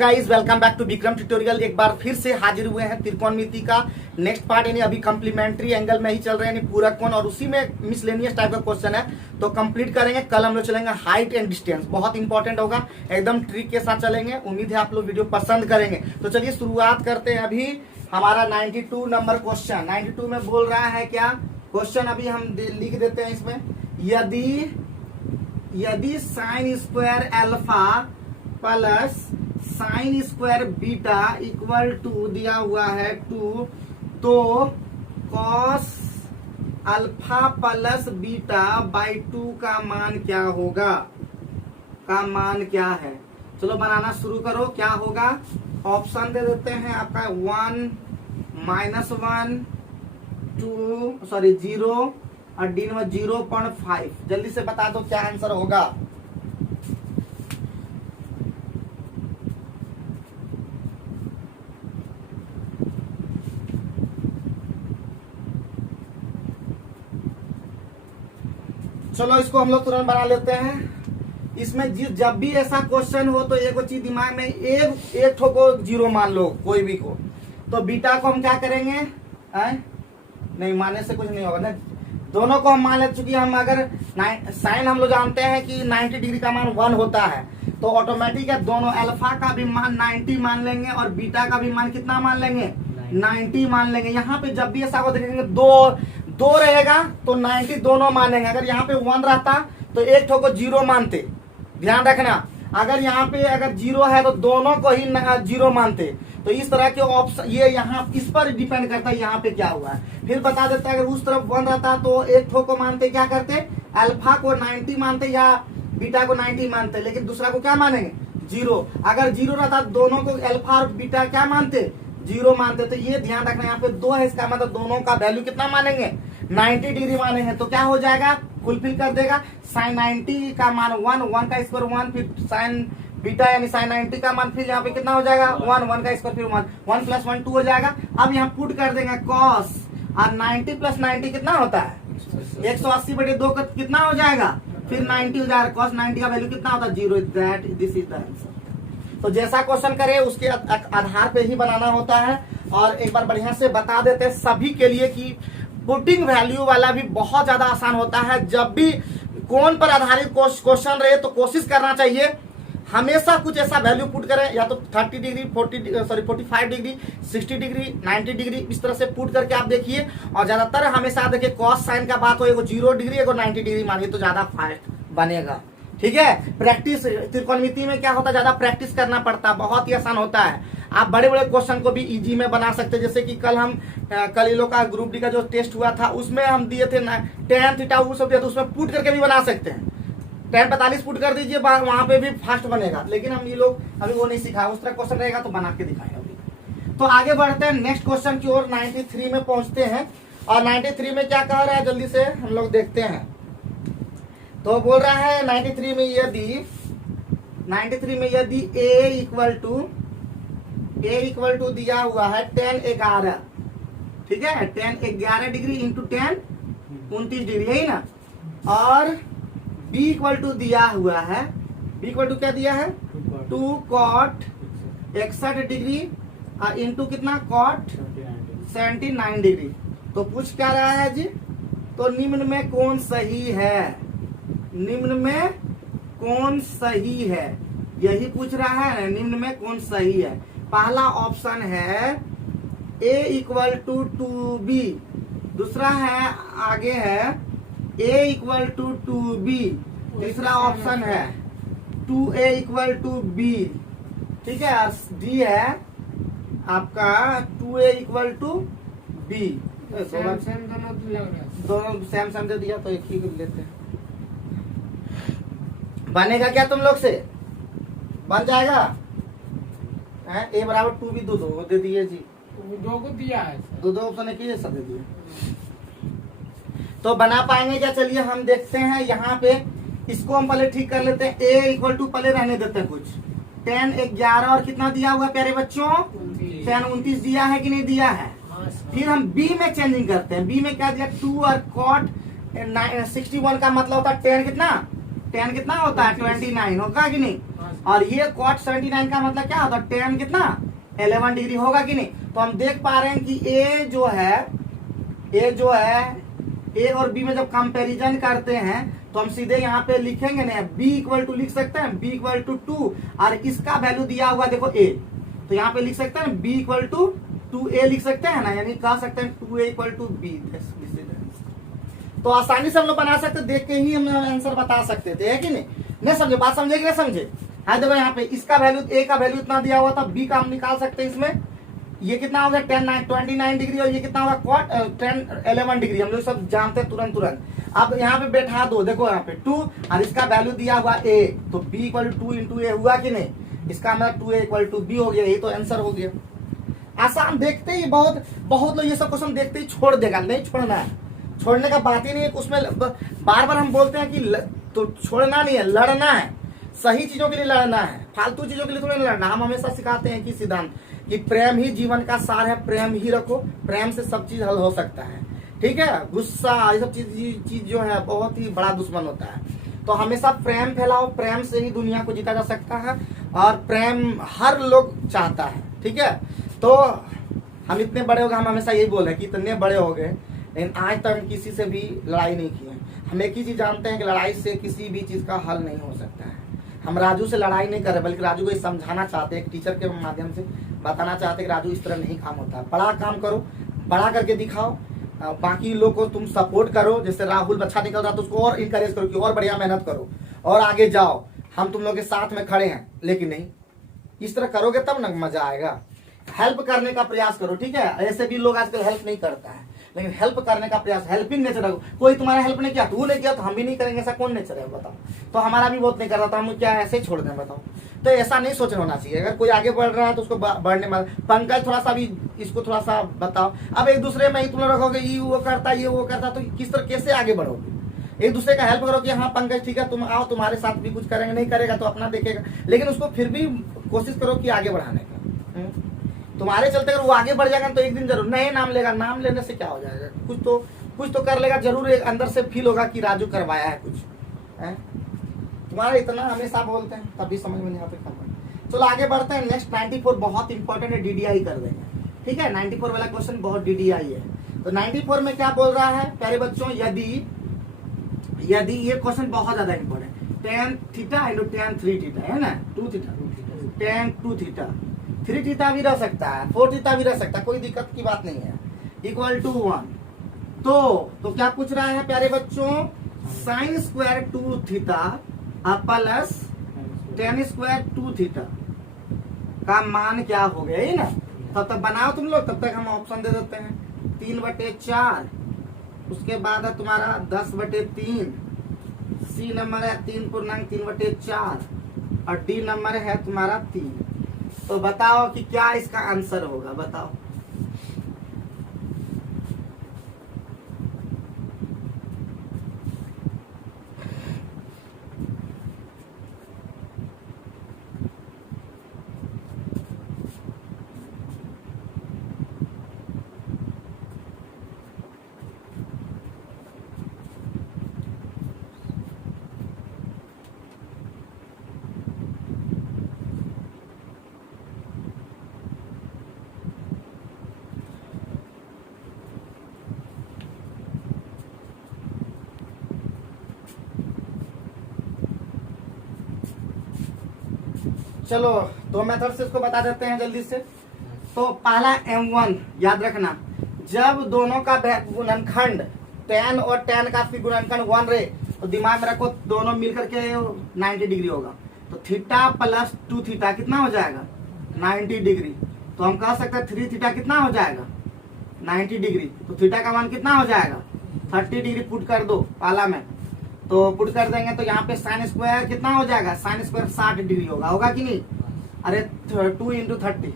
Guys welcome back to Vikram tutorial. एक बार फिर से हाजिर हुए हैं त्रिकोणमिति का नेक्स्ट पार्ट, यानी अभी कम्प्लीमेंट्री एंगल में ही चल रहे हैं, यानी पूरक कोण, और उसी में मिसलेनियस टाइप का क्वेश्चन है तो कंप्लीट करेंगे। कल हम लोग चलेंगे हाइट एंड डिस्टेंस, बहुत इंपॉर्टेंट होगा, एकदम ट्रिक के साथ चलेंगे। उम्मीद है आप लोग वीडियो पसंद करेंगे। तो चलिए शुरुआत करते हैं। अभी हमारा 92 नंबर क्वेश्चन 92 में बोल रहा है क्या क्वेश्चन, अभी हम लिख देते हैं इसमें। यदि sine square alpha plus sine square beta equal to दिया हुआ है 2, तो cos alpha plus beta by 2 का मान क्या होगा, का मान क्या है। चलो बनाना शुरू करो। क्या होगा, ऑप्शन दे देते हैं आपका 1 -1 2 सॉरी 0 और डी में 0.5। जल्दी से बता दो क्या आंसर होगा। चलो इसको हम लोग तुरंत बना लेते हैं। इसमें जब भी ऐसा क्वेश्चन हो तो एक चीज दिमाग में, एक ठो को 0 मान लो, कोई भी को, तो बीटा को हम क्या करेंगे, नहीं मानने से कुछ नहीं होगा ना, दोनों को हम मान ले चुकी। हम अगर साइन हम लोग जानते हैं कि 90 डिग्री का मान 1 होता है, तो ऑटोमेटिक है दोनों अल्फा का भी मान 90 मान लेंगे और बीटा का भी मान कितना मान लेंगे, 90 मान लेंगे। यहाँ पे जब भी ऐसा को देखेंगे दो रहेगा तो 90 दोनों मानेंगे। अगर यहाँ पे 1 रहता तो एक ठो को 0 मानते, ध्यान रखना। अगर यहाँ पे अगर 0 है तो दोनों को ही 0 मानते। तो इस तरह के ऑप्शन, ये यहाँ इस पर डिपेंड करता है यहाँ पे क्या हुआ है। फिर बता देता है अगर उस तरफ 1 रहता तो एक ठो को मानते, क्या करते, अल्फा को 90 मानते या बीटा को 90 मानते, लेकिन दूसरा को क्या मानेंगे, 0। अगर 0 रहता दोनों को अल्फा और बीटा क्या मानते, 0 मानते। तो ये ध्यान रखना, यहाँ पे 2 है, इसका मतलब दोनों का वैल्यू कितना मानेंगे, 90 डिग्री मानेंगे। तो क्या हो जाएगा, फुलफिल कर देगा। साइन 90 का मान 1 का स्क्वायर 1, फिर साइन बीटा यानी साइन 90 का मान, फिर यहाँ पे कितना हो जाएगा 1 का स्क्वायर, फिर 1 + 1 2 हो जाएगा। अब यहाँ पुट कर देंगे कॉस, और 90 + 90 कितना होता है 180/2 का कितना हो जाएगा, फिर 90 हो जाएगा। कॉस 90 का वैल्यू कितना होता है 0। This is the answer. तो जैसा क्वेश्चन करे उसके आधार पे ही बनाना होता है। और एक बार बढ़िया से बता देते हैं सभी के लिए कि पुटिंग वैल्यू वाला भी बहुत ज्यादा आसान होता है। जब भी कोण पर आधारित क्वेश्चन रहे तो कोशिश करना चाहिए हमेशा कुछ ऐसा वैल्यू पुट करें, या तो 30 डिग्री 45 डिग्री 60 डिग्री 90 डिग्री, इस तरह से पुट करके आप देखिए। और ज्यादातर हमेशा देखिए कॉस साइन का बात हो, एगो 0 डिग्री एगो 90 डिग्री मानिए तो ज्यादा फास्ट बनेगा। ठीक है, प्रैक्टिस त्रिकोणमिति में क्या होता है, ज्यादा प्रैक्टिस करना पड़ता है, बहुत ही आसान होता है। आप बड़े बड़े क्वेश्चन को भी इजी में बना सकते हैं। जैसे कि कल इन लोग का ग्रुप डी का जो टेस्ट हुआ था उसमें हम दिए थे tan थीटा, वो सब दिया, तो उसमें पुट करके भी बना सकते हैं। tan 45 पुट कर दीजिए, वहां पे भी फास्ट बनेगा। लेकिन हम ये लोग अभी वो नहीं सिखाया, उस तरह क्वेश्चन रहेगा तो बना के दिखाएंगे अभी। तो आगे बढ़ते हैं नेक्स्ट क्वेश्चन की ओर। 93 में पहुंचते हैं, और 93 में क्या कह रहा है जल्दी से हम लोग देखते हैं। तो बोल रहा है 93 में यदि a इक्वल टू दिया हुआ है tan 11, ठीक है, tan 11 degree into tan 29 degree, यही ना। और b इक्वल टू दिया हुआ है, b इक्वल टू क्या दिया है 2 cot 61 डिग्री और इंटू कितना cot 79 डिग्री। तो पूछ क्या रहा है जी, तो निम्न में कौन सही है, निम्न में कौन सही है, यही पूछ रहा है, निम्न में कौन सही है। पहला ऑप्शन है a इक्वल टू 2b, दूसरा है आगे है a इक्वल टू 2b, तीसरा ऑप्शन है 2a इक्वल टू b, ठीक है। और डी है आपका 2a इक्वल टू b। दोनों सेम दे दिया तो एक ही लेते हैं। बनेगा क्या तुम लोग से, बन जाएगा। a बराबर 2b, दो दे दिए जी, 2 को दिया है, दो ऑप्शन है कि सब दे दिए, तो बना पाएंगे क्या। चलिए हम देखते हैं यहाँ पे, इसको हम पहले ठीक कर लेते हैं। a इक्वल टू पहले रहने देते हैं कुछ, tan 11 और कितना दिया हुआ प्यारे बच्चों, tan 29 दिया है कि नहीं दिया है। फिर हम b में चेंजिंग करते हैं। b में क्या दिया 2 और cot 61 का मतलब होता है tan कितना tan कितना होता है 29 होगा कि नहीं, और ये cot 79 का मतलब क्या होता है tan कितना 11 डिग्री होगा कि नहीं। तो हम देख पा रहे हैं कि ए जो है ए और बी में जब कंपैरिजन करते हैं तो हम सीधे यहाँ पे लिखेंगे ना b इक्वल टू लिख सकते हैं b इक्वल टू 2 और इसका वैल्यू दिया हुआ देखो a, तो यहाँ पे लिख सकते हैं b इक्वल टू 2a लिख सकते हैं ना, यानी कह सकते हैं 2a इक्वल टू b। तो आसानी से हम लोग बना सकते, देख के ही हम आंसर बता सकते थे, है कि नहीं समझे बात, समझे कि नहीं समझे। हाँ देखो यहाँ पे इसका वैल्यू a का वैल्यू इतना दिया हुआ था, b का हम निकाल सकते हैं इसमें, ये कितना होगा 29 डिग्री और ये कितना होगा cot 11 डिग्री, हम लोग सब जानते हैं तुरंत। अब यहाँ पे बैठा दो, देखो यहाँ पे 2 और इसका वैल्यू दिया हुआ a, तो b इक्वल टू 2 इंटू ए हुआ कि नहीं, इसका मतलब 2a इक्वल टू b हो गया, यही तो आंसर हो गया। आसान, देखते ही बहुत लोग ये सब क्वेश्चन देखते ही छोड़ देगा, नहीं छोड़ना है, छोड़ने का बात ही नहीं है। उसमें बार बार हम बोलते हैं कि तो छोड़ना नहीं है, लड़ना है, सही चीजों के लिए लड़ना है, फालतू चीजों के लिए थोड़ी लड़ना। हम हमेशा सिखाते हैं कि सिद्धांत कि प्रेम ही जीवन का सार है, प्रेम ही रखो, प्रेम से सब चीज हल हो सकता है, ठीक है। गुस्सा ये सब चीज जो है बहुत ही बड़ा दुश्मन होता है, तो हमेशा प्रेम फैलाओ, प्रेम से ही दुनिया को जीता जा सकता है और प्रेम हर लोग चाहता है, ठीक है। तो हम इतने बड़े हो गए, हम हमेशा यही बोल रहे हैं कि इतने बड़े हो गए लेकिन आज तक हम किसी से भी लड़ाई नहीं की है। हम एक ही चीज जानते हैं कि लड़ाई से किसी भी चीज का हल नहीं हो सकता है। हम राजू से लड़ाई नहीं कर रहे, बल्कि राजू को ये समझाना चाहते हैं, एक टीचर के माध्यम से बताना चाहते हैं कि राजू इस तरह नहीं काम होता है, बड़ा काम करो, बड़ा करके दिखाओ, बाकी लोग को तुम सपोर्ट करो। जैसे राहुल अच्छा निकल रहा तो उसको और इंकरेज करो कि और बढ़िया मेहनत करो और आगे जाओ, हम तुम लोग के साथ में खड़े हैं। लेकिन नहीं, इस तरह करोगे तब ना मजा आएगा। हेल्प करने का प्रयास करो, ठीक है। ऐसे भी लोग आजकल हेल्प नहीं करता है, लेकिन हेल्प करने का प्रयास, हेल्पिंग नेचर रखो। कोई तुम्हारा हेल्प नहीं किया, तू नहीं किया तो हम भी नहीं करेंगे, ऐसा कौन नेचर है बताओ। तो हमारा भी बहुत नहीं कर रहा था, हम क्या ऐसे ही छोड़ दें बताओ। तो ऐसा नहीं सोचना होना चाहिए। अगर कोई आगे बढ़ रहा है तो उसको बढ़ने में, पंकज थोड़ा सा भी इसको थोड़ा सा बताओ। अब एक दूसरे में ही तुम लोग रखोगे ये वो करता ये वो करता, तो किस तरह कैसे आगे बढ़ोगे। एक दूसरे का हेल्प करो कि हाँ पंकज ठीक है तुम आओ, तुम्हारे साथ भी कुछ करेंगे, नहीं करेगा तो अपना देखेगा, लेकिन उसको फिर भी कोशिश करो कि आगे बढ़ाने का। तुम्हारे चलते अगर वो आगे बढ़ जाएगा तो एक दिन जरूर नहीं नाम लेगा, नाम लेने से क्या हो जाएगा, कुछ तो कर लेगा जरूर, एक अंदर से फील होगा कि राजू करवाया है कुछ है। तुम्हारा इतना हमेशा बोलते हैं तभी समझ में नहीं आता। चलो आगे बढ़ते हैं। नेक्स्ट 94 बहुत इंपॉर्टेंट है, डीडीआई कर देंगे, ठीक है। 94 वाला क्वेश्चन बहुत डीडीआई है। तो 94 में क्या बोल रहा है प्यारे बच्चों, यदि ये क्वेश्चन बहुत ज्यादा important, tan theta into tan 3 theta है ना, 2 थीटा, tan 2 थीटा, 3 थीटा भी रह सकता है, 4 थीटा भी रह सकता है, कोई दिक्कत की बात नहीं है, इक्वल टू 1। तो क्या पूछ रहा है प्यारे बच्चों, sin square 2 theta plus tan square 2 theta का मान क्या हो गया, है ना। तब तक बनाओ तुम लोग, तब तक हम ऑप्शन दे देते हैं। 3/4, उसके बाद है तुम्हारा 10/3, सी नंबर है 3.3/4 और डी नंबर है तुम्हारा 3। तो बताओ कि क्या इसका आंसर होगा, बताओ। चलो 2 मेथड से इसको बता देते हैं जल्दी से। तो पहला M1 याद रखना, जब दोनों का गुणनखंड tan और tan का गुणनखंड 1 रहे तो दिमाग में रखो दोनों मिलकर के 90 डिग्री होगा। तो थीटा प्लस 2 थीटा कितना हो जाएगा 90 डिग्री। तो हम कह सकते हैं 3 थीटा कितना हो जाएगा 90 डिग्री। तो थीटा का मान कितना हो जाएगा 30 डिग्री पुट कर दो पहला में। तो पुट कर देंगे तो यहाँ पे साइन स्क्वायर कितना हो जाएगा, साइन स्क्वायर 60 डिग्री होगा कि नहीं। अरे 2 इंटू 30।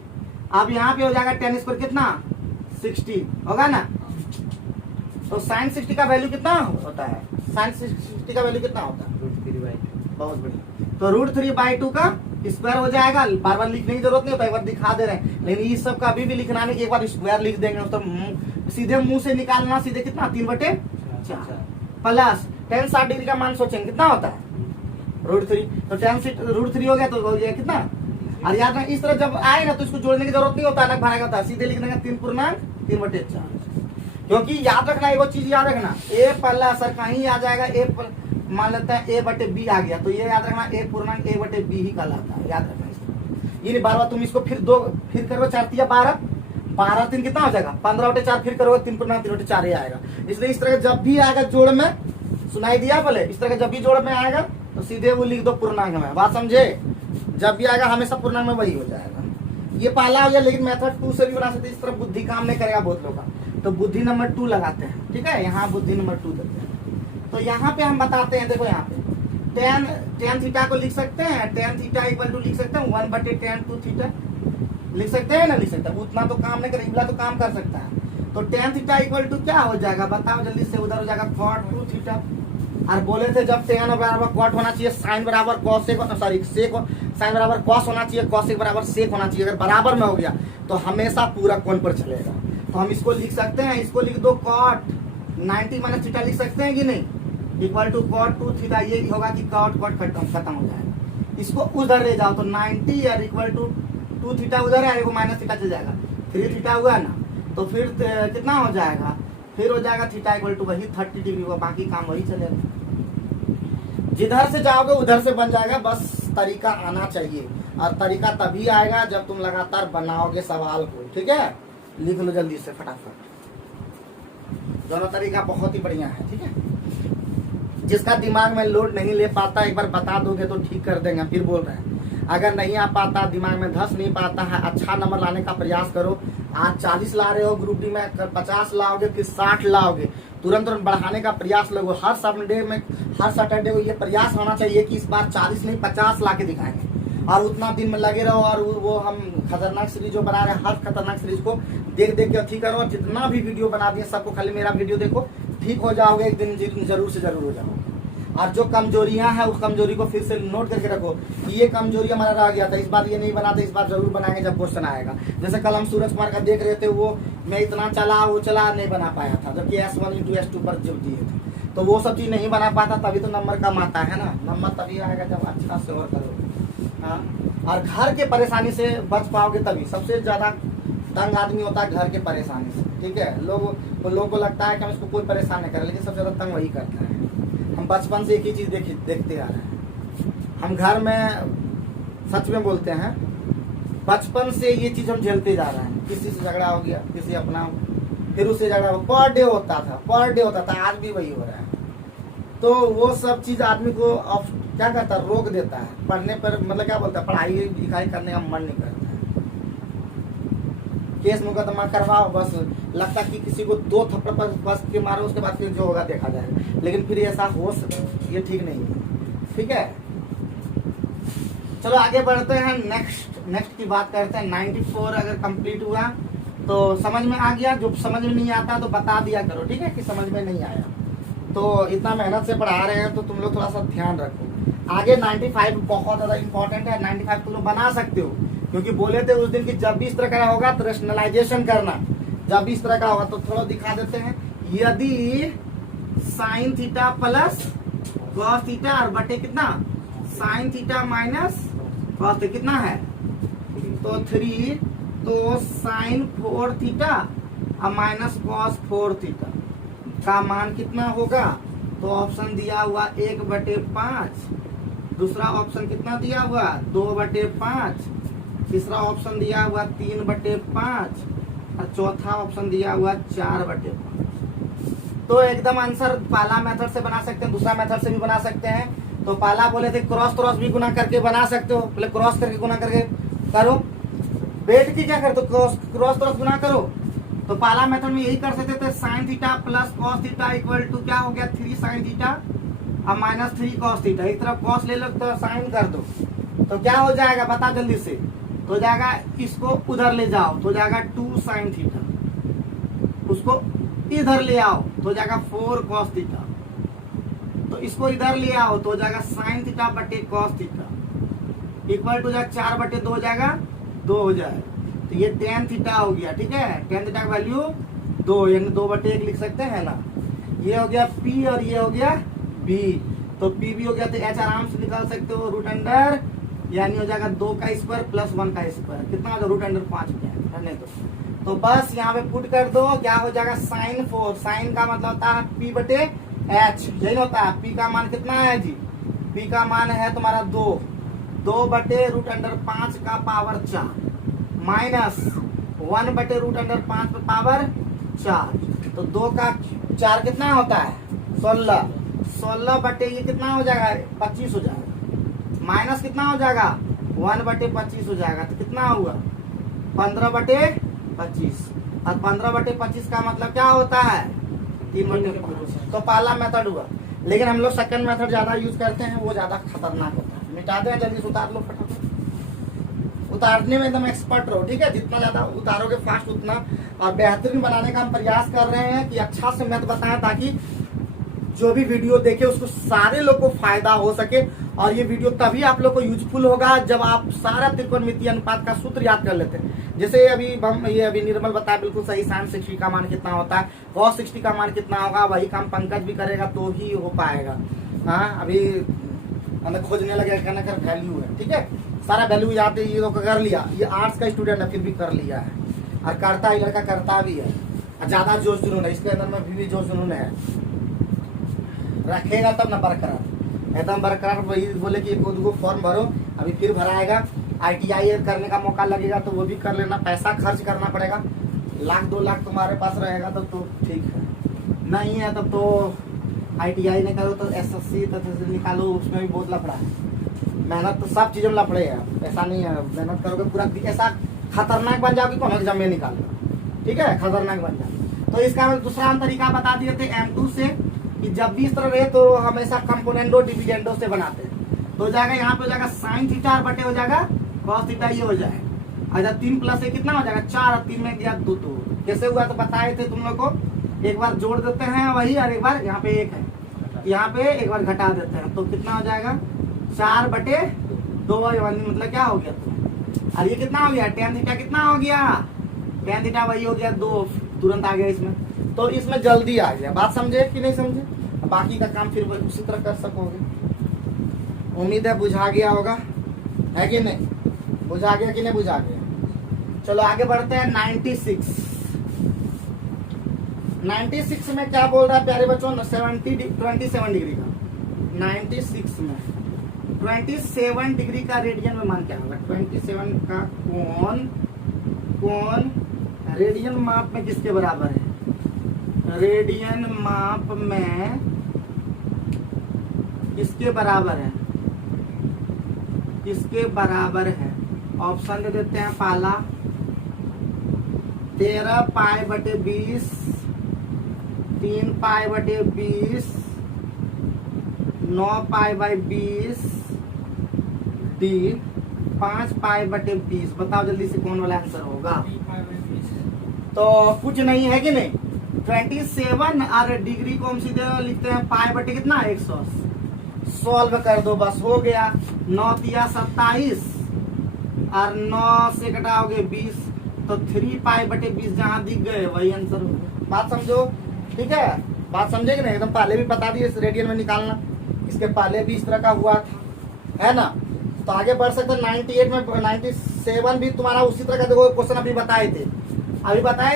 अब यहाँ पे हो जाएगा tan स्क्वायर कितना 60 होगा ना। तो साइन 60 का वैल्यू कितना होता है, साइन 60 का वैल्यू कितना होता है √3/2। बहुत बढ़िया। तो √3/2 का स्क्वायर हो जाएगा। बार बार लिखने की जरूरत नहीं होता, एक बार दिखा दे रहे हैं। लेकिन इस सब का अभी भी लिखना नहीं कि एक बार स्क्वायर लिख देंगे तो सीधे मुंह से निकालना, सीधे कितना 3/4 प्लस tan 60 डिग्री का मान सोचेंगे कितना होता है √3। तो tan √3 हो गया तो हो गया कितना। और याद रखना इस तरह जब आए ना तो इसको जोड़ने की जरूरत नहीं होता, अलग भागा होता है, सीधे लिख देंगे 3/3/4। क्योंकि याद रखना एगो चीज याद रखना, ए पहला असर कहीं आ जाएगा, ए मान लेता है a/b आ गया तो ये याद रखना a/a/b ही कहलाता है, याद रखना इसको। ये नहीं बार बार तुम इसको फिर करो 4 × 12, 12 3 कितना हो जाएगा 15/4, फिर करोगे 3/3/4 ही आएगा। इसलिए इस तरह जब भी आएगा जोड़ में, सुनाई दिया बोले, इस तरह जब भी जोड़ में आएगा तो सीधे वो लिख दो पूर्णांक में, बात समझे। जब भी आएगा हमेशा पूर्णांक में वही हो जाएगा। ये पहला हो गया, लेकिन मेथड 2 से भी बना सकते, इस तरह बुद्धि काम नहीं करेगा बहुत लोग का, तो बुद्धि नंबर 2 लगाते हैं, ठीक है। यहाँ बुद्धि नंबर 2 देते हैं। तो यहाँ पे हम बताते हैं, देखो यहाँ पे tan थीटा को लिख सकते हैं, tan थीटा इक्वल टू लिख सकते हैं 1/tan 2 थीटा, लिख सकते हैं ना, लिख सकते हैं। उतना तो काम नहीं करे, इबला तो काम कर सकता है। तो tan थीटा इक्वल टू क्या हो जाएगा बताओ जल्दी से, उधर हो जाएगा cot 2 थीटा। और बोले थे जब tan बराबर cot होना चाहिए, sin बराबर cos sec, sin बराबर cos होना चाहिए, cos बराबर sec होना चाहिए। अगर बराबर में हो गया तो हमेशा पूरा कोण पर चलेगा। तो हम इसको लिख सकते हैं, इसको लिख दो cot 90 - थीटा लिख सकते हैं कि नहीं, इक्वल टू cot 2 थीटा। ये होगा कि cot खत्म हो जाएगा। इसको उधर ले जाओ तो 90 और इक्वल टू 2 थीटा उधर है, माइनस थीटा चल जाएगा, 3 थीटा हुआ ना, तो फिर कितना हो जाएगा, फिर हो जाएगा थीटा इक्वल टू वही 30 डिग्री हुआ, बाकी काम वही चलेगा। जिधर से जाओगे उधर से बन जाएगा, बस तरीका आना चाहिए। और तरीका तभी आएगा जब तुम लगातार बनाओगे सवाल को, ठीक है। लिख लो जल्दी से फटाफट, दोनों तरीका बहुत ही बढ़िया है, ठीक है। जिसका दिमाग में लोड नहीं ले पाता, एक बार बता दोगे तो ठीक कर देंगे। फिर बोल रहे हैं अगर नहीं आ पाता, दिमाग में धस नहीं पाता है, अच्छा नंबर लाने का प्रयास करो। आज 40 ला रहे हो, ग्रुप डी में 50 लाओगे, फिर 60 लाओगे, तुरंत बढ़ाने का प्रयास लगो। हर सैटरडे को ये प्रयास होना चाहिए कि इस बार 40 नहीं 50 ला के दिखाएंगे। और उतना दिन में लगे रहो। और वो हम खतरनाक सीरीज जो बना रहे हैं, हर खतरनाक सीरीज को देख के अथी करो। और जितना भी वीडियो बना दिए सबको खाली मेरा वीडियो देखो, ठीक हो जाओगे, एक दिन जरूर से जरूर हो जाओगे। और जो कमजोरियां हैं उस कमजोरी को फिर से नोट करके रखो कि ये कमजोरी हमारा रह गया था, इस बार ये नहीं बनाते, इस बार जरूर बनाएंगे जब क्वेश्चन आएगा। जैसे कल हम सूरज कुमार का देख रहे थे, वो मैं इतना चला वो चला नहीं बना पाया था, जबकि S1 × S2 पर जब दिए थे। तो वो सब चीज नहीं बना पाता, तभी तो नंबर कम आता है ना। नंबर तभी आएगा जब अच्छा से और करोगे। हाँ, और घर के परेशानी से बच पाओगे तभी। सबसे ज्यादा तंग आदमी होता है घर के परेशानी से, ठीक है। लोगों को लगता है कि हम इसको कोई परेशान नहीं करे, लेकिन सबसे ज्यादा तंग वही करता है। हम बचपन से एक ही चीज देखते आ रहे हैं। हम घर में सच में बोलते हैं, बचपन से ये चीज हम झेलते जा रहे हैं। किसी से झगड़ा हो गया, किसी अपना, फिर उससे झगड़ा हो, पर डे होता था, आज भी वही हो रहा है। तो वो सब चीज आदमी को क्या करता है, रोक देता है पढ़ने पर, मतलब क्या बोलता है, पढ़ाई लिखाई करने का मन नहीं करता है। केस मुकदमा करवाओ, बस लगता कि किसी को 2 थप्पड़ पर बस के मारो, उसके बाद फिर जो होगा देखा जाएगा। लेकिन फिर ऐसा हो ये ठीक नहीं है, ठीक है। चलो आगे बढ़ते हैं, नेक्स्ट की बात करते हैं। 94 अगर कंप्लीट हुआ तो समझ में आ गया, जो समझ में नहीं आता तो बता दिया करो, ठीक है, कि समझ में नहीं आया। तो इतना मेहनत से पढ़ा रहे हैं तो तुम लोग थोड़ा सा ध्यान रखो। आगे 95 बहुत ज्यादा इंपॉर्टेंट है। 95 तुम लोग बना सकते हो, क्योंकि बोले थे उस दिन कि जब भी इस तरह का होगा तो रेशनलाइजेशन करना। जब भी इस तरह का होगा तो थोड़ा दिखा देते हैं। यदि sign theta plus cos theta और बटे कितना sine theta minus cos theta कितना है, तो 3, तो साइन 4 थीटा और माइनस कॉस 4 थीटा का मान कितना होगा। तो ऑप्शन दिया हुआ 1/5, दूसरा ऑप्शन कितना दिया हुआ 2/5, तीसरा ऑप्शन दिया हुआ 3/5 और चौथा ऑप्शन दिया हुआ 4/5। तो एकदम आंसर पहला मेथड से बना सकते हैं, दूसरा मेथड से भी बना सकते हैं। तो पहला बोले थे क्रॉस भी गुना करके बना सकते हो, पहले क्रॉस करके गुना करके करो। बेट की क्या करते हो, क्रॉस गुना करो। तो पहला मेथड में यही कर सकते थे, sine theta plus cos theta equal to क्या हो गया 3 साइन थीटा और माइनस 3 कॉस थीटा। एक तरफ कॉस ले लो तो साइन कर दो, तो क्या हो जाएगा बता जल्दी से। तो जाएगा इसको उधर ले जाओ तो जाएगा 2 साइन थीटा, उसको इधर ले आओ तो जाएगा 4 कॉस थीटा, तो इसको इधर ले आओ तो जाएगा साइन थीटा बटे कॉस थीटा इक्वल टू जाएगा 4/2 हो जाएगा 2 हो जाएगा। तो ये tan थीटा हो गया, ठीक है। tan थीटा का वैल्यू 2 यानी 2/1 लिख सकते हैं ना। ये हो गया P और ये हो गया B। तो पी भी हो गया, तो एच आराम से निकाल सकते हो रूट अंडर, यानी हो जाएगा 2 का स्क्वायर प्लस 1 का स्क्वायर, कितना होगा रूट अंडर 5 हो गया, रहने दो। तो बस यहाँ पे पुट कर दो, क्या हो जाएगा साइन 4, साइन का मतलब होता है पी बटे एच, यही होता है। पी का मान कितना है जी, पी का मान है तुम्हारा 2 बटे रूट अंडर 5 का पावर 4 माइनस 1 बटे रूट अंडर 5 का पावर 4, तो 2 का 4 कितना होता है 16 बटे ये कितना हो जाएगा 25 हो जाएगा, माइनस कितना हो जाएगा 1 बटे 25 हो जाएगा, तो कितना हुआ 15 बटे 25, और 15 बटे 25 का मतलब क्या होता है 3 बटे 5। तो पहला मेथड हुआ, लेकिन हम लोग सेकंड मेथड ज्यादा यूज करते हैं, वो ज्यादा खतरनाक होता है। मिटा दें जल्दी से, उतार लो फटाफट, उतारने में एकदम एक्सपर्ट रहो, ठीक है। जितना ज्यादा उतारोगे फास्ट उतना, और बेहतरीन बनाने का हम प्रयास कर रहे हैं कि अच्छा से मैथ बताएं, ताकि जो भी वीडियो देखे उसको सारे लोग को फायदा हो सके। और ये वीडियो तभी आप लोग को यूजफुल होगा जब आप सारा त्रिकोणमितीय अनुपात का सूत्र याद कर लेते हैं। जैसे अभी निर्मल बताया बिल्कुल सही, sin 60 का मान कितना होता है, cos 60 का मान कितना होगा, वही काम पंकज भी करेगा तो ही हो पाएगा। हाँ, अभी मतलब खोजने लगे कहना कर वैल्यू है, ठीक है, सारा वैल्यू याद ये लोग कर लिया, ये आर्ट्स का स्टूडेंट है फिर भी कर लिया है, और करता है लड़का करता भी है, ज्यादा जोश जुनून है इसके अंदर में, भी जोश जुनून है, रखेगा तब ना बरकरार, एकदम बरकरार। वही बोले कि एक दो फॉर्म भरो, अभी फिर भराएगा, ITI करने का मौका लगेगा तो वो भी कर लेना, पैसा खर्च करना पड़ेगा, 1-2 लाख तुम्हारे पास रहेगा तब तो ठीक है, नहीं है तब तो ITI नहीं करो तो SSC तो निकालो, उसमें भी बहुत लफड़ा है, मेहनत तो सब चीजों में लफड़े है, ऐसा नहीं है मेहनत करोगे पूरा ऐसा खतरनाक बन जाओगे कौन एग्जाम में निकाल, ठीक है, खतरनाक बन जाओगे। तो इसका हम दूसरा हम तरीका बता दिए थे M2 से, कि जब भी इस तरह रहे तो हमेशा कंपोनेंडो डिविडेंडो से बनाते हैं, तो हो जाएगा यहाँ पे हो जाएगा साइन थीटा बटे हो जाएगा कॉस थीटा, ये हो जाएगा। अच्छा 3 प्लस 1 कितना हो जाएगा 4, और 3 में दिया 2, कैसे हुआ तो बताए थे तुम लोग को, एक बार जोड़ देते हैं वही, और एक बार यहाँ पे 1 है, यहाँ पे एक बार घटा देते हैं, तो कितना हो जाएगा 4 बटे 2, मतलब क्या हो गया तो, और ये कितना हो गया tan थीटा, कितना हो गया tan थीटा वही हो गया 2, तुरंत आ गया इसमें, तो इसमें जल्दी आ गया। बात समझे कि नहीं समझे, बाकी का काम फिर उसी तरह कर सकोगे। उम्मीद है बुझा गया होगा, है कि नहीं, बुझा गया कि नहीं बुझा गया। चलो आगे बढ़ते हैं 96 में क्या बोल रहा है प्यारे बच्चों, 27 डिग्री का, 96 में 27 डिग्री का रेडियन में मान क्या होगा, 27 का कोण रेडियन माप में किसके बराबर है, रेडियन माप में किसके बराबर है, किसके बराबर है, ऑप्शन दे देते हैं। पहला 13 पाई बटे 20, 3 पाई बटे 20, 9 पाई बाई 20, डी 5 पाई बटे 20। बताओ जल्दी से कौन वाला आंसर होगा, तो कुछ नहीं है कि नहीं, 27 और डिग्री को हम सीधे लिखते हैं पाई बटे कितना 100, सॉल्व कर दो बस हो गया, 9 तिया 27 और 9 से घटाओगे 20, तो 3 पाई बटे 20 जहां दिख गए वही आंसर होगा। बात समझो, ठीक है, बात समझे कि नहीं, एकदम पहले भी बता दिए इस रेडियन में निकालना, इसके पहले भी इस तरह का हुआ था, है ना। तो आगे बढ़ सकते 98 में, 97 भी तुम्हारा उसी तरह का, देखो क्वेश्चन अभी बताए थे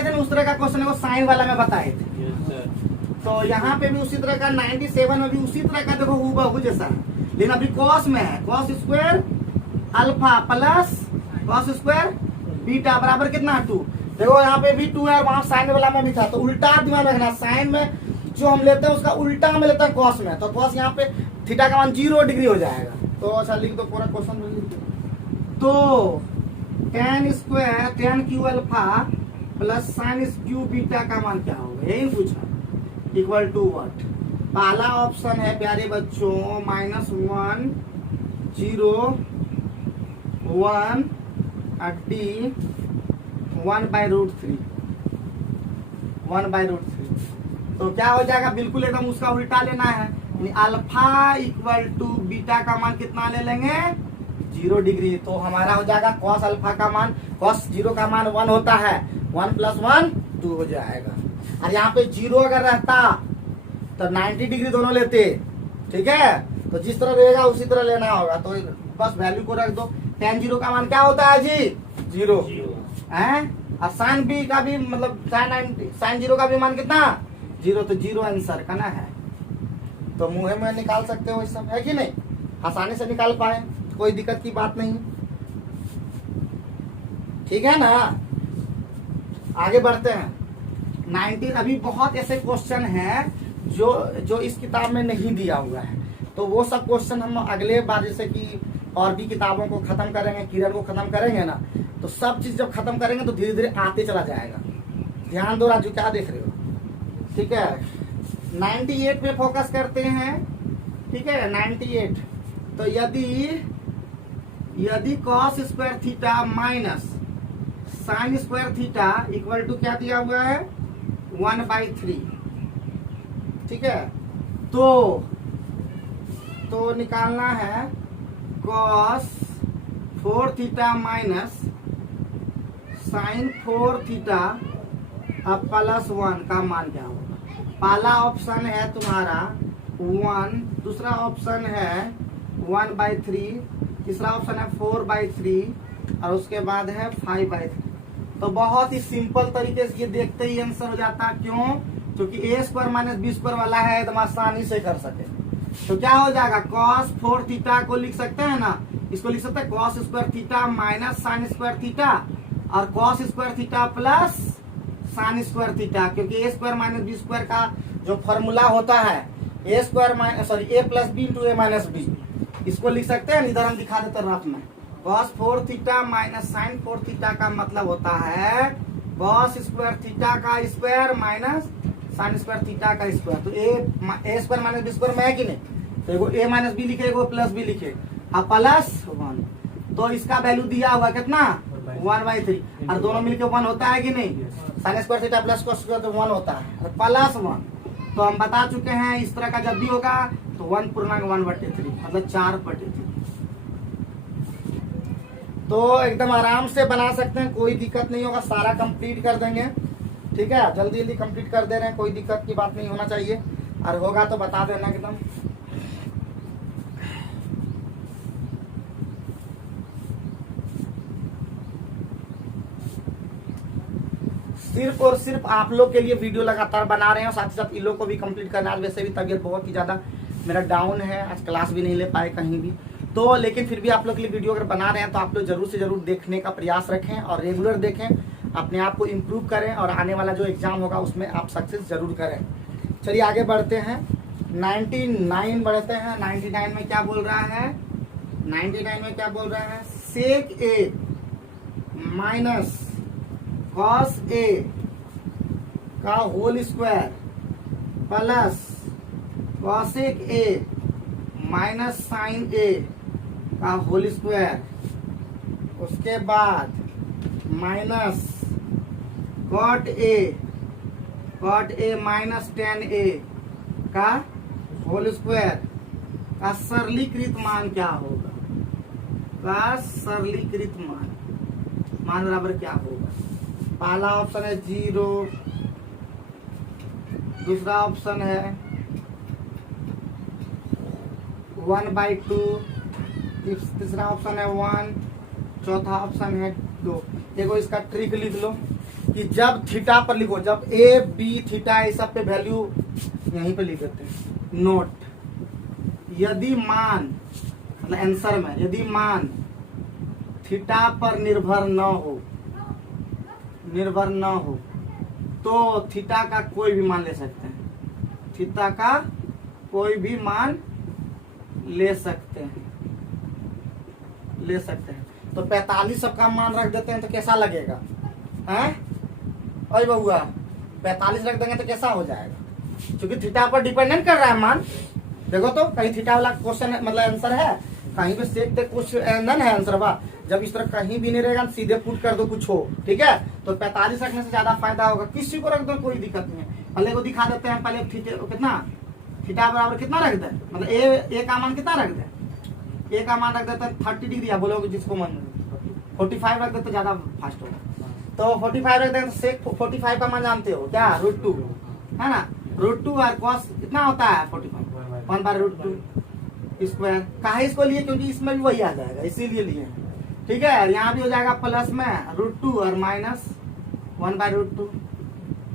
ना, उस तरह का क्वेश्चन है वो साइन वाला में बताए थे। तो यहाँ पे भी उसी तरह का 97 में भी उसी तरह का देखो हूबहू जैसा है, लेकिन अभी कॉस में है, cos square alpha plus cos square beta बराबर कितना 2। देखो यहाँ पे भी 2 है, वहां साइन वाला में भी था, तो उल्टा दिमाग में रखना, साइन में जो हम लेते हैं उसका उल्टा हम लेते हैं कॉस में, तो कॉस यहाँ पे थीटा का मान 0 डिग्री हो जाएगा। तो अच्छा लिख दो पूरा क्वेश्चन में लिख दो, तो tan square tan Q alpha plus sign Q beta का मान क्या होगा, यही पूछा, इक्वल टू व्हाट। पहला ऑप्शन है प्यारे बच्चों -1 0 1 डी 1/√3 तो क्या हो जाएगा, बिल्कुल एकदम उसका उल्टा लेना है, अल्फा इक्वल टू बीटा का मान कितना ले लेंगे 0 डिग्री। तो हमारा हो जाएगा कॉस अल्फा का मान, कॉस 0 का मान 1 होता है, 1 + 1 2 हो जाएगा। और यहाँ पे 0 अगर रहता तो 90 डिग्री दोनों लेते, ठीक है, तो जिस तरह रहेगा उसी तरह लेना होगा। तो बस वैल्यू को रख दो। tan 0 का मान क्या होता है जी? 0 है। और साइन बी का भी मतलब साइन 0 का भी मान कितना? 0। तो 0 आंसर का ना है। तो मुंह में निकाल सकते हो, इस सब है कि नहीं, आसानी से निकाल पाए, कोई दिक्कत की बात नहीं। ठीक है ना। आगे बढ़ते हैं। 19 अभी बहुत ऐसे क्वेश्चन हैं जो इस किताब में नहीं दिया हुआ है। तो वो सब क्वेश्चन हम अगले बार जैसे कि और भी किताबों को खत्म करेंगे, किरण को खत्म करेंगे ना, तो सब चीज जब खत्म करेंगे तो धीरे धीरे आते चला जाएगा। ध्यान दो राजू, क्या देख रहे हो? ठीक है। 98 पे फोकस करते हैं। ठीक है 98। तो यदि cos square theta minus sine square theta equal to क्या दिया हुआ है? 1/3। ठीक है। तो निकालना है cos 4 theta minus sine 4 theta अब प्लस 1 का मान क्या होगा? पहला ऑप्शन है तुम्हारा 1, दूसरा ऑप्शन है 1/3, तीसरा ऑप्शन है 4/3 और उसके बाद है 5/3। तो बहुत ही सिंपल तरीके से ये देखते ही आंसर हो जाता। क्यों? क्योंकि a square minus B square वाला है, एकदम आसानी से कर सके। तो क्या हो जाएगा? cos 4 थीटा को लिख सकते हैं ना, इसको लिख सकते हैं cos square theta minus sine square theta और cos square theta plus sine square theta, क्योंकि a square minus B square का जो फॉर्मूला होता है a plus B into a minus B, इसको लिख सकते हैं। इधर हम दिखा देते रफ में। cos 4 theta minus sine 4 theta का मतलब होता है cos स्क्वायर थीटा का square minus sine square theta का स्क्वायर। तो a square minus B square में है कि नहीं? तो एगो a माइनस बी लिखे, एगो प्लस बी लिखे और प्लस 1। तो इसका वैल्यू दिया हुआ कितना? 1/3 और दोनों मिलके 1 होता है कि नहीं? Sign square theta plus cos square तो 1 होता है और प्लस 1। तो हम बता चुके हैं इस तरह का जब भी होगा तो 1/1/3 मतलब 4/3। तो एकदम आराम से बना सकते हैं, कोई दिक्कत नहीं होगा। सारा कंप्लीट कर देंगे। ठीक है, जल्दी जल्दी कंप्लीट कर दे रहे हैं, कोई दिक्कत की बात नहीं होना चाहिए। और होगा तो बता देना एकदम। सिर्फ और सिर्फ आप लोग के लिए वीडियो लगातार बना रहे हैं और साथ ही साथ इन लोग को भी कंप्लीट करना। आज वैसे भी तबीयत बहुत ही ज़्यादा मेरा डाउन है, आज क्लास भी नहीं ले पाए कहीं भी। तो लेकिन फिर भी आप लोग के लिए वीडियो अगर बना रहे हैं तो आप लोग जरूर से जरूर देखने का प्रयास रखें और रेगुलर देखें, अपने आप को इम्प्रूव करें और आने वाला जो एग्जाम होगा उसमें आप सक्सेस जरूर करें। चलिए आगे बढ़ते हैं। 99 बढ़ते हैं। 99 में क्या बोल रहा है? 99 में क्या बोल रहा है? सेक ए माइनस कॉस ए का whole square plus cosec A minus sine A का होल स्क्वायर, उसके बाद minus cot A minus tan A का होल स्क्वायर का सरलीकृत मान क्या होगा? का सरलीकृत मान बराबर क्या होगा? पहला ऑप्शन है 0, दूसरा ऑप्शन है 1/2, तीसरा ऑप्शन है 1, चौथा ऑप्शन है 2। देखो इसका ट्रिक लिख लो कि जब थीटा पर लिखो, जब ए बी थीटा इस सब पे वैल्यू यहीं पे लिख देते हैं नोट। यदि मान मतलब आंसर में यदि मान थीटा पर निर्भर न हो तो थीटा का कोई भी मान ले सकते हैं। थीटा का कोई भी मान ले सकते हैं। तो 45 सबका मान रख देते हैं तो कैसा लगेगा? हैं? ओए बउआ, 45 रख देंगे तो कैसा हो जाएगा? क्योंकि थीटा पर डिपेंडेंट कर रहा है मान। देखो तो कहीं थीटा वाला क्वेश्चन मतलब आंसर है, कहीं पे सेक पे कुछ नन है आंसर बा। जब इस तरह कहीं भी नहीं रहेगा सीधे पुट कर दो कुछ हो। ठीक है, तो 45 रखने से ज्यादा फायदा होगा। किसी को रख दो कोई दिक्कत नहीं है। पहले को दिखा देते हैं। पहले कितना थीटा बराबर कितना रख दे, मतलब ए का मान कितना रख दे? ए का मान रख देते हैं 30 डिग्री। आप बोलोगे जिसको मन 45 रख देते ज्यादा फास्ट होगा। तो 45 रख देते, सेक 45 का मान जानते हो क्या? √2 है ना। √2 और cos कितना होता है? 45 1/√2। स्क्वायर। काहे इसको लिए, क्योंकि इसमें भी वही आ जाएगा, इसीलिए लिए। ठीक है, यहाँ भी हो जाएगा प्लस में √2 और माइनस 1/√2।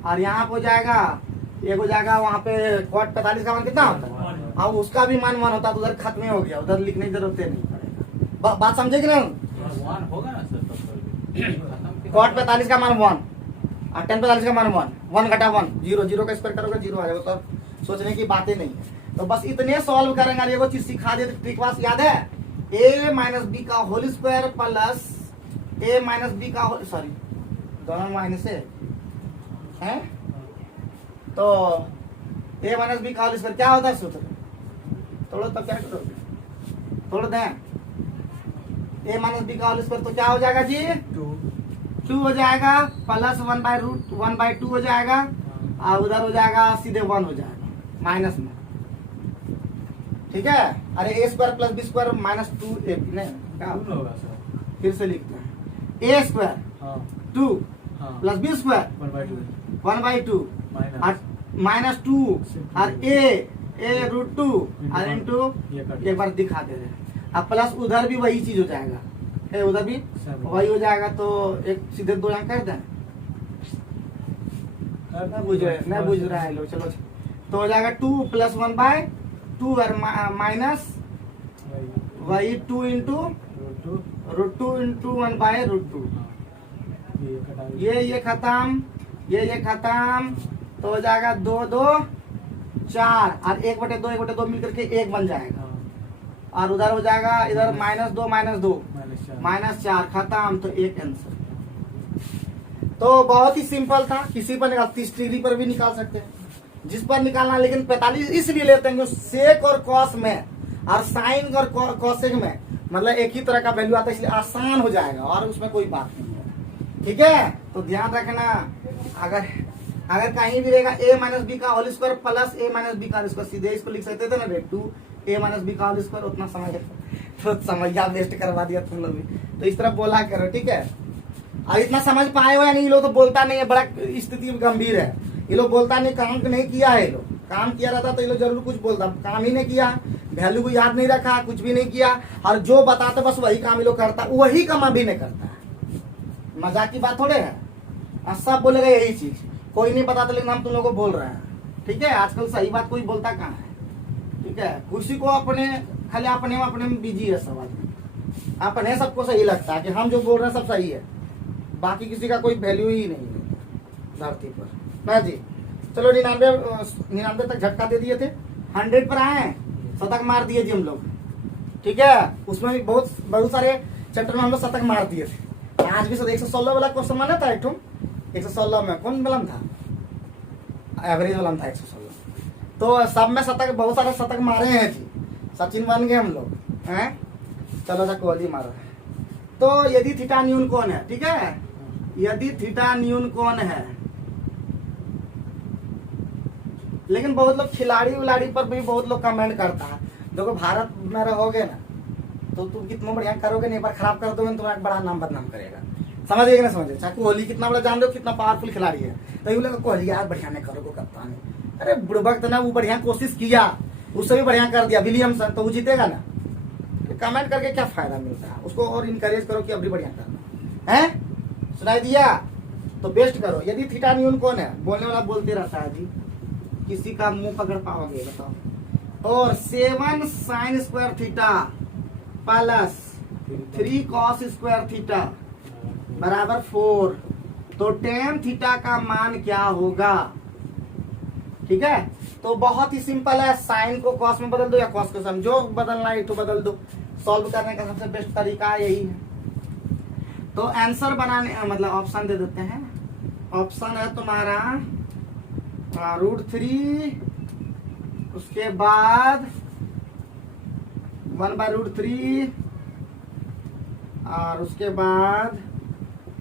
और यहाँ पे हो जाएगा, एक हो जाएगा वहाँ पे cot 45 का मान कितना होता है, और उसका भी मान 1 होता है, तो उधर खत्म ही हो गया, उधर लिखने की जरूरत नहीं पड़ेगा। बात समझे कि नहीं? होगा ना सर, cot 45 का मान 1 और tan 45 का मान 1 घटा 1 0, 0 का स्क्वायर करोगे 0 आ जाएगा, तो सोचने की बातें नहीं है। तो बस इतने सॉल्व करेंगे। और एगो चीज सिखा दे, ट्रिक वास याद है, a माइनस बी का whole square plus a minus B का होल, सॉरी दोनों माइनस है, तो a माइनस बी का होल स्क्वायर क्या होता है सूत्र, तोड़ो तब क्या करोगे, तोड़ दें। a माइनस बी का होल स्क्वायर तो क्या हो जाएगा जी, 2 हो जाएगा, प्लस 1/2 हो जाएगा, और उधर हो जाएगा सीधे 1 हो जाएगा माइनस में। ठीक है, अरे a square plus B square minus 2a नहीं क्या होगा सर, फिर से लिखते हैं, a square 2 plus B square 1/2 और माइनस 2 और a √2 और इंटू एक बार दिखा दे रहे हैं, अब प्लस उधर भी वही चीज हो जाएगा, उधर भी वही हो जाएगा, तो एक सीधे 2 यहाँ कर दें। नहीं बुझ रहा है लोग, चलो तो हो जाएगा 2 प्लस 1/2 और माइनस वही 2 इंटू √2 इंटू 1/√2। ये खत्म, ये खत्म, तो हो जाएगा 2 2 4 और 1/2 मिलकर के 1 बन जाएगा, और उधर हो जाएगा इधर -2 -4 खत्म, तो 1 आंसर। तो बहुत ही सिंपल था, किसी पर निकाल 30 डिग्री पर भी निकाल सकते हैं, जिस पर निकालना, लेकिन 45 इसलिए लेते हैं सेक और कॉस में और साइन और कॉसेक में मतलब एक ही तरह का वैल्यू आता है, इसलिए आसान हो जाएगा और उसमें कोई बात नहीं है। ठीक है, तो ध्यान रखना, अगर कहीं भी रहेगा a माइनस बी का whole square plus a minus B का होल स्क्वायर, सीधे इसको लिख सकते थे ना, 2a माइनस बी का होल स्क्वायर, उतना समझ तो समझिया वेस्ट करवा दिया तुम लोग भी, तो इस तरह बोला करो। ठीक है, और इतना समझ पाए हो या नहीं, ये लोग तो बोलता नहीं है, बड़ा स्थिति गंभीर है, ये लोग बोलता नहीं, काम नहीं किया है, ये लोग काम किया रहता तो ये लोग जरूर कुछ बोलता, काम ही नहीं किया, वैल्यू को याद नहीं रखा, कुछ भी नहीं किया, और जो बताते बस वही काम ये लोग करता, वही काम अभी नहीं करता है। मजाक की बात थोड़े है, सब बोलेगा यही चीज, कोई नहीं बताता, लेकिन हम तुम लोग को बोल रहे हैं। ठीक है, आजकल सही बात कोई बोलता कहाँ है। ठीक है, किसी को अपने खाली अपने में बिजी है सब आदमी, अपने सबको सही लगता है कि हम जो बोल रहे हैं सब सही है, बाकी किसी का कोई वैल्यू ही नहीं है धरती पर ना जी। चलो 99 तक झटका दे दिए थे, 100 पर आए, शतक मार दिए जी हम लोग। ठीक है, उसमें भी बहुत सारे चैप्टर में हम लोग शतक मार दिए थे। आज भी 116 वाला क्वेश्चन माना था, एक 116 में कौन वाला था, एवरेज वाला था 116, तो सब में शतक, बहुत सारे शतक मारे हैं जी, सचिन बन गए हम लोग हैं। चलो जा कोहली मारो। तो यदि थीटा न्यून कौन है, ठीक है, यदि थीटा न्यून कौन है, लेकिन बहुत लोग खिलाड़ी उलाड़ी पर भी बहुत लोग कमेंट करता है। देखो भारत में रहोगे ना तो तुम कितना बढ़िया करोगे, नहीं, एक बार खराब कर दोगे तुम्हारा बड़ा नाम बदनाम करेगा, समझ गए कि नहीं समझे। चाहे कोहली कितना बड़ा जान दो, कितना पावरफुल खिलाड़ी है, तो ये बोलेगा कोहली यार बढ़िया नहीं करोगे कप्तान, अरे बुड़बक तो ना, वो बढ़िया कोशिश किया, उससे भी बढ़िया कर दिया विलियमसन, तो वो जीतेगा ना। तो कमेंट करके क्या फायदा मिलता है, उसको और इनकरेज करो कि अब भी बढ़िया करना है, सुनाई दिया तो बेस्ट करो। यदि थीटा न्यून कौन है, बोलने वाला बोलते रहता है जी, किसी का मुंह पकड़ पाओगे बताओ। और 7 sign square theta plus 3 cos square theta बराबर 4, तो टेन थीटा का मान क्या होगा। ठीक है, तो बहुत ही सिंपल है, साइन को कॉस में बदल दो या कॉस को साइन, जो बदलना है तो बदल दो, सॉल्व करने का सबसे बेस्ट तरीका यही है। तो आंसर बनाने मतलब ऑप्शन दे देते हैं, ऑप्शन है तुम्हारा √3, उसके बाद 1/√3 और उसके बाद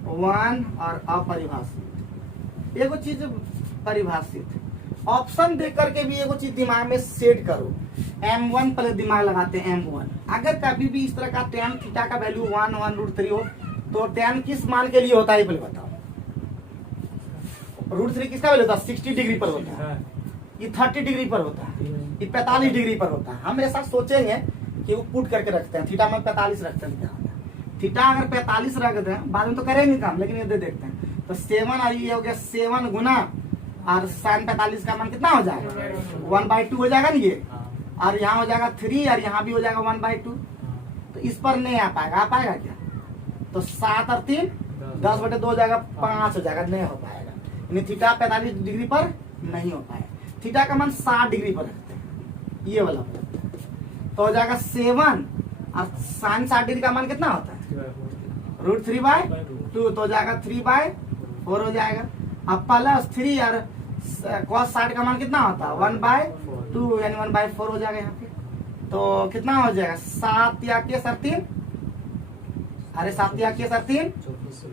1 और अपरिभाषित। एगो चीज परिभाषित, ऑप्शन देख करके भी एगो चीज दिमाग में सेट करो, m1 पहले दिमाग लगाते हैं m1। अगर कभी भी इस तरह का tan थीटा का वैल्यू 1/√3 हो तो tan किस मान के लिए होता है पहले बताओ। √3 किसका वैल्यू होता है, 60 डिग्री पर होता है, ये 30 डिग्री पर होता है, ये 45 डिग्री पर होता है। हम ऐसा सोचेंगे कि वो पुट करके रखते हैं, थीटा में 45 रखते हैं, क्या होता है थीटा अगर 45 रख दें, बाद में तो करेंगे काम, लेकिन ये देखते हैं तो 7 और ये हो गया 7 गुना और साइन 45 का मान कितना हो जाएगा 1/2 हो जाएगा ना ये, और यहाँ हो जाएगा 3 और यहाँ भी हो जाएगा 1/2। तो इस पर नहीं आ पाएगा क्या? तो 7 और 3 10/2 हो जाएगा, 5 हो जाएगा, नहीं हो पाएगा। यानी थीटा 45 डिग्री पर नहीं हो पाएगा। थीटा का मान 60 डिग्री पर रखते हैं, ये वाला पर रखते हैं। तो हो जाएगा 7 और साइन 60 डिग्री का मान कितना होता है √3/2, तो हो जाएगा 3/4 हो जाएगा। अब प्लस 3 और cos 60 का मान कितना होता है 1/2, यानी 1/4 हो जाएगा यहाँ पे। तो कितना हो जाएगा 7 या के सर 3, अरे 7 या के सर 3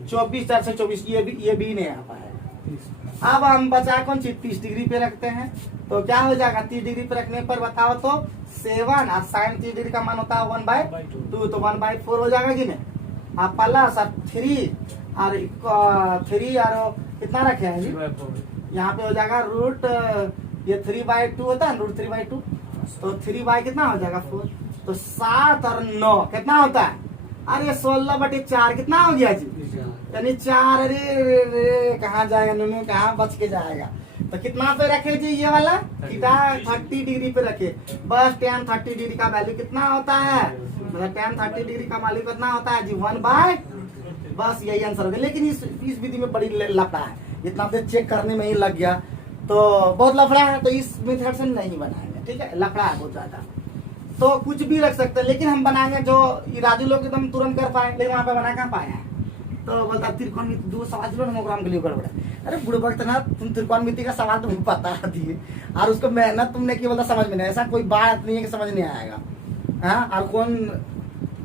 24, 4 से 24, ये भी नहीं आ पाएगा। अब हम बचा कौन चीज 30 डिग्री पे रखते हैं, तो क्या हो जाएगा 30 डिग्री पे रखने पर बताओ तो 7 और साइन 30 डिग्री का मान होता है 1/2, तो 1/4 हो जाएगा कि नहीं। आप प्लस और 3 और कितना रखे हैं जी, यहाँ पे हो जाएगा रूट, ये 3/2 होता है √3/2, तो 3 कितना हो जाएगा 4, तो 7 और 9 कितना होता है, अरे 16/4 कितना हो गया जी, यानी 4। अरे कहाँ जाएगा नूनू, कहाँ बच के जाएगा। तो कितना पे रखे जी ये वाला थीटा 30 डिग्री पे रखे, बस tan 30 डिग्री का वैल्यू कितना होता है, मतलब tan 30 डिग्री का वैल्यू कितना होता है जी 1/, बस यही आंसर हो गया। लेकिन इस विधि में बड़ी लफड़ा है, इतना देर चेक करने में ही लग गया, तो बहुत लफड़ा है, तो इस मेथड से नहीं बनाएंगे, ठीक है, लफड़ा है बहुत ज्यादा। तो कुछ भी रख सकते हैं, लेकिन हम बनाएंगे जो राजू लोग एकदम तुरंत कर पाए, लेकिन वहाँ पे बना कहाँ पाए हैं। तो बोलता त्रिकोणमिति 2 सवाल जो मोग्राम के लिए गड़बड़ है। अरे बुढ़े वक्त ना तुम त्रिकोणमिति का सवाल तुम बता दिए और उसको मेहनत तुमने की, बोलता समझ में नहीं, ऐसा कोई बात नहीं है कि समझ नहीं आएगा। हाँ, और कौन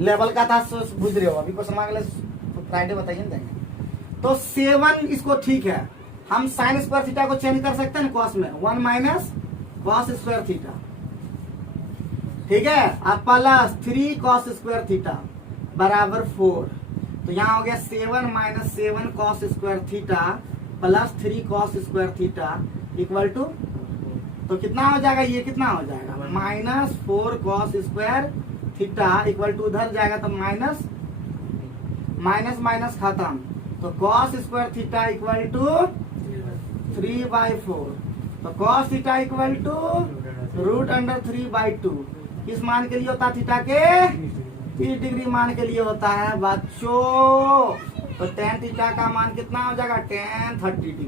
लेवल का था बुझ रहे हो, अभी क्वेश्चन अगले फ्राइडे बताइए देंगे। तो 7 इसको ठीक है, हम साइन स्क्वायर थीटा को चेंज कर सकते हैं कॉस में, 1 - cos स्क्वायर थीटा, ठीक है, अब प्लस 3 cos स्क्वायर थीटा बराबर 4। तो यहाँ हो गया 7 - 7 cos square theta plus 3 cos square theta equal to, तो कितना हो जाएगा, ये कितना हो जाएगा -4 cos square theta equal to, उधर जाएगा तो माइनस खत्म, तो cos square theta equal to 3/4, तो cos थीटा इक्वल टू √3/2। किस मान के लिए होता है थीटा के 30 डिग्री मान के लिए होता है बच्चों। तो tan थीटा का मान कितना हो जाएगा tan 30 डिग्री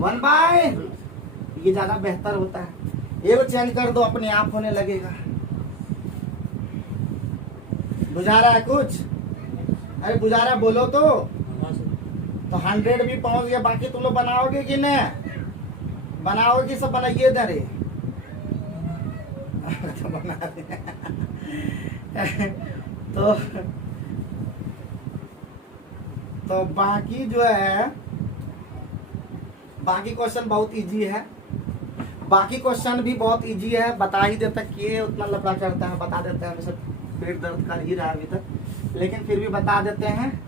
1/, ये ज्यादा बेहतर होता है। ये चेंज कर दो, अपने आप होने लगेगा। बुझा रहा है कुछ, अरे बुझा रहा बोलो तो 100 भी पहुंच गया। बाकी तुम लोग बनाओगे कि नहीं, बनाओगे सब बनाइए दे तो बना तो बाकी जो है, बाकी क्वेश्चन बहुत इजी है, बाकी क्वेश्चन भी बहुत इजी है, बता ही देता कि उतना लफड़ा करता है, बता देते हैं, सब पेट दर्द कर ही रहा है अभी तक, लेकिन फिर भी बता देते हैं,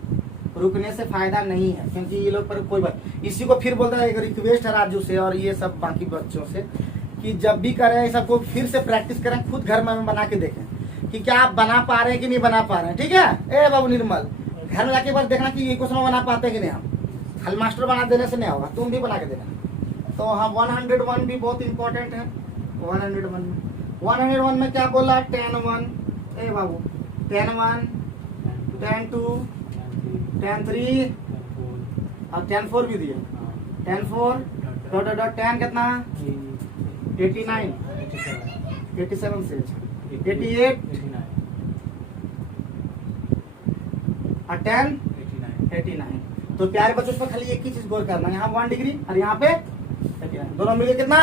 रुकने से फायदा नहीं है, क्योंकि ये लोग पर कोई बात। इसी को फिर बोलता है, एक रिक्वेस्ट है राजू से और ये सब बाकी बच्चों से कि जब भी करें सबको फिर से प्रैक्टिस करें, खुद घर में बना के देखें कि क्या आप बना पा रहे हैं कि नहीं बना पा रहे हैं, ठीक है। ए बाबू निर्मल, घर में जाके बस देखना कि ये क्वेश्चन बना पाते हैं कि नहीं हम, खाली मास्टर बना देने से नहीं होगा, तुम भी बना के देना। तो हाँ 101 भी बहुत इंपॉर्टेंट है। 101 में क्या बोला, tan 1, ए बाबू tan 1, tan 2, tan 3 और tan 4 भी दिया, tan 4 tan कितना 89, 87 से 88 और tan 89। तो प्यारे बच्चों पर खाली एक ही चीज गौर करना, यहाँ 1 डिग्री और यहाँ पे 89, दोनों मिलके कितना।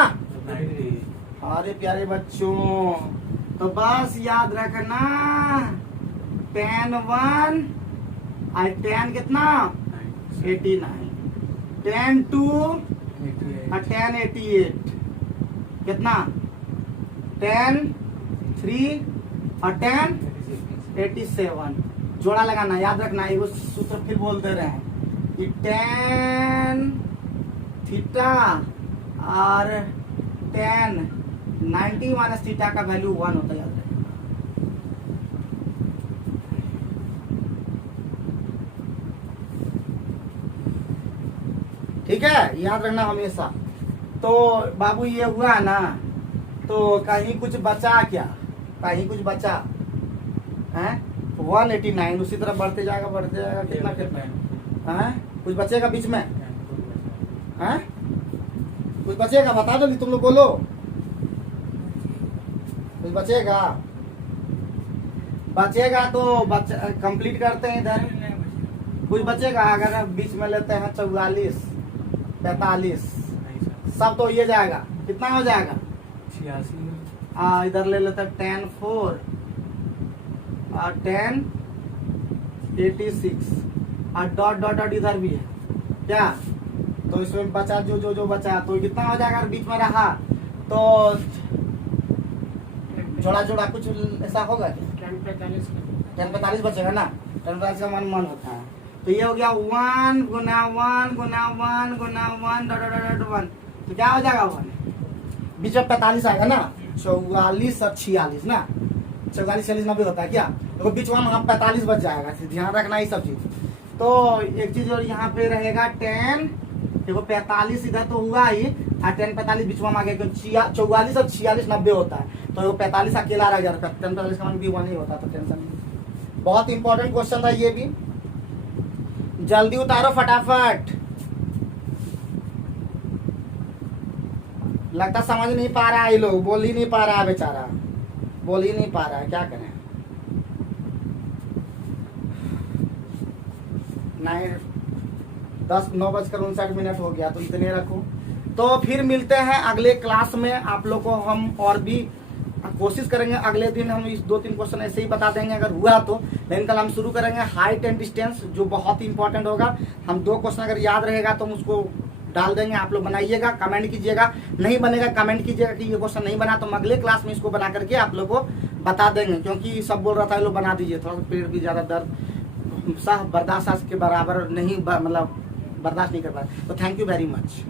अरे प्यारे बच्चों, तो बस याद रखना tan 1 और tan कितना 89, tan 2 और tan 88 कितना, tan 3 और tan 87। जोड़ा लगाना, याद रखना, ये सूत्र फिर बोल दे रहे हैं कि tan थीटा और tan 90 माइनस थीटा का वैल्यू 1 होता है, याद रखें। ठीक है, याद रखना हमेशा। तो बाबू ये हुआ ना, तो कहीं कुछ बचा क्या, कहीं कुछ बचा है 189, उसी तरह बढ़ते जाएगा कितना कितना है, कुछ बचेगा बीच में है, कुछ बचेगा बता दो, तुम लोग बोलो, कुछ बचेगा, बचेगा तो कंप्लीट करते हैं इधर, कुछ बचेगा। अगर बीच में लेते हैं 44 45 सब तो ये जाएगा, कितना हो जाएगा 86। इधर ले लेते हैं 10 4 और 10 86 और डॉट डॉट डॉट इधर भी है क्या, तो इसमें बचा जो बचा तो कितना हो जाएगा, अगर बीच में रहा तो जोड़ा जोड़ा कुछ ऐसा होगा क्या, 10 45 बचेगा ना, 10 45 का मन होता है, तो ये हो गया 1 गुना 1 गुना 1 गुना 1 डॉट डॉट डॉट 1, तो क्या हो जाएगा 1 बीच में 45 आएगा ना, 44 और 46 ना, 44 46 90 होता है क्या, तो बीच में वहाँ 45 बच जाएगा, ध्यान रखना ये सब चीज। तो एक चीज और यहाँ पे रहेगा 10 देखो 45 इधर तो हुआ ही, और 10 45 बीच में आ गया, 44 और 46 90 होता है, तो 45 अकेला रह गया, 10 45 का मान भी 1 ही होता, तो टेंशन नहीं। बहुत इंपॉर्टेंट क्वेश्चन था ये भी, जल्दी उतारो फटाफट, लगता समझ नहीं पा रहा है, ये लोग बोल ही नहीं पा रहा है, बेचारा बोल ही नहीं पा रहा है, क्या करें। 9:59 हो गया, तो इतने रखो। तो फिर मिलते हैं अगले क्लास में, आप लोग को हम और भी कोशिश करेंगे, अगले दिन हम इस 2-3 क्वेश्चन ऐसे ही बता देंगे अगर हुआ तो, लेकिन कल हम शुरू करेंगे हाइट एंड डिस्टेंस, जो बहुत ही इंपॉर्टेंट होगा। हम 2 क्वेश्चन अगर याद रहेगा तो हम उसको डाल देंगे, आप लोग बनाइएगा, कमेंट कीजिएगा, नहीं बनेगा कमेंट कीजिएगा कि ये क्वेश्चन नहीं बना, तो हम अगले क्लास में इसको बना करके आप लोग को बता देंगे, क्योंकि सब बोल रहा था लोग बना दीजिए, थोड़ा सा पेट भी ज्यादा दर्द सह बर्दाश्त के बराबर नहीं, मतलब बर्दाश्त नहीं कर पाए। तो थैंक यू वेरी मच।